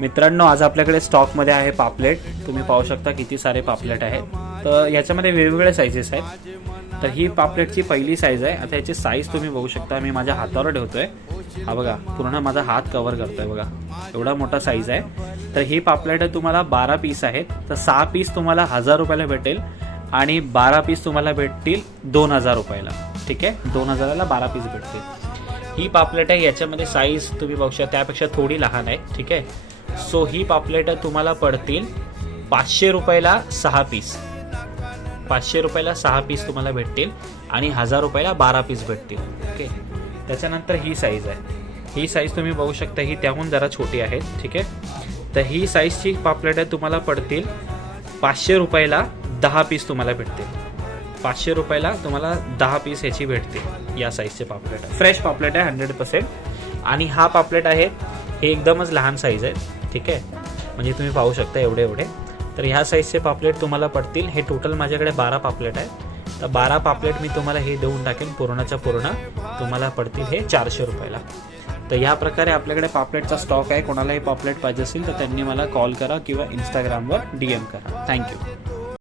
मित्रांनो, आज आपल्याकडे स्टॉकमध्ये आहे पापलेट. तुम्ही पाहू शकता किती सारे पापलेट आहेत. तर याच्यामध्ये वेगवेगळे साईजेस आहेत. तर ही पापलेटची पहिली साईज आहे. आता याची साईज तुम्ही बघू शकता. मी माझ्या हातावर ठेवतोय. हा बघा, पूर्ण माझा हात कव्हर करतोय बघा, एवढा मोठा साईज आहे. तर ही पापलेट तुम्हाला 12 पीस आहेत. तर 6 पीस तुम्हाला 1000 रुपयाला भेटेल आणि 12 पीस तुम्हाला भेटतील 2000 रुपयाला. ठीक आहे, 2000ला 12 पीस भेटतील. ही पापलेट आहे. याच्यामध्ये साईज तुम्ही बघू शकता त्यापेक्षा थोडी लहान आहे. ठीक आहे, सो ही पापलेट तुम्हाला पडतील 500 रुपयाला 6 पीस. 500 रुपयाला 6 पीस तुम्हाला भेटतील आणि 1000 रुपयाला 12 पीस भेटतील. ओके, त्याच्यानंतर ही साईज आहे. ही साईज तुम्ही बघू शकता, ही त्याहून जरा छोटी आहे. ठीक आहे, तर ही साईजची पापलेट आहे तुम्हाला पडतील 500 रुपयाला 10 पीस तुम्हाला भेटतील. 500 रुपयाला तुम्हाला 10 पीस ह्याची भेटतील. या साईजचे पापलेट आहे. फ्रेश पापलेट आहे 100%. आणि हा पापलेट आहे हे एकदमच लहान साईज आहे. ठीक आहे, म्हणजे तुम्ही पाहू शकता एवढे एवढे. तर ह्या साईजचे पापलेट तुम्हाला पडतील. हे टोटल माझ्याकडे 12 पापलेट आहे. तर 12 पापलेट मी तुम्हाला हे देऊन टाकेन पूर्णच्या पूर्ण. तुम्हाला पडतील हे 400 रुपयाला. तर या प्रकारे आपल्याकडे पापलेटचा स्टॉक आहे. कोणालाही पापलेट पाहिजे असेल तर त्यांनी मला कॉल करा किंवा इंस्टाग्रामवर DM करा. थँक्यू.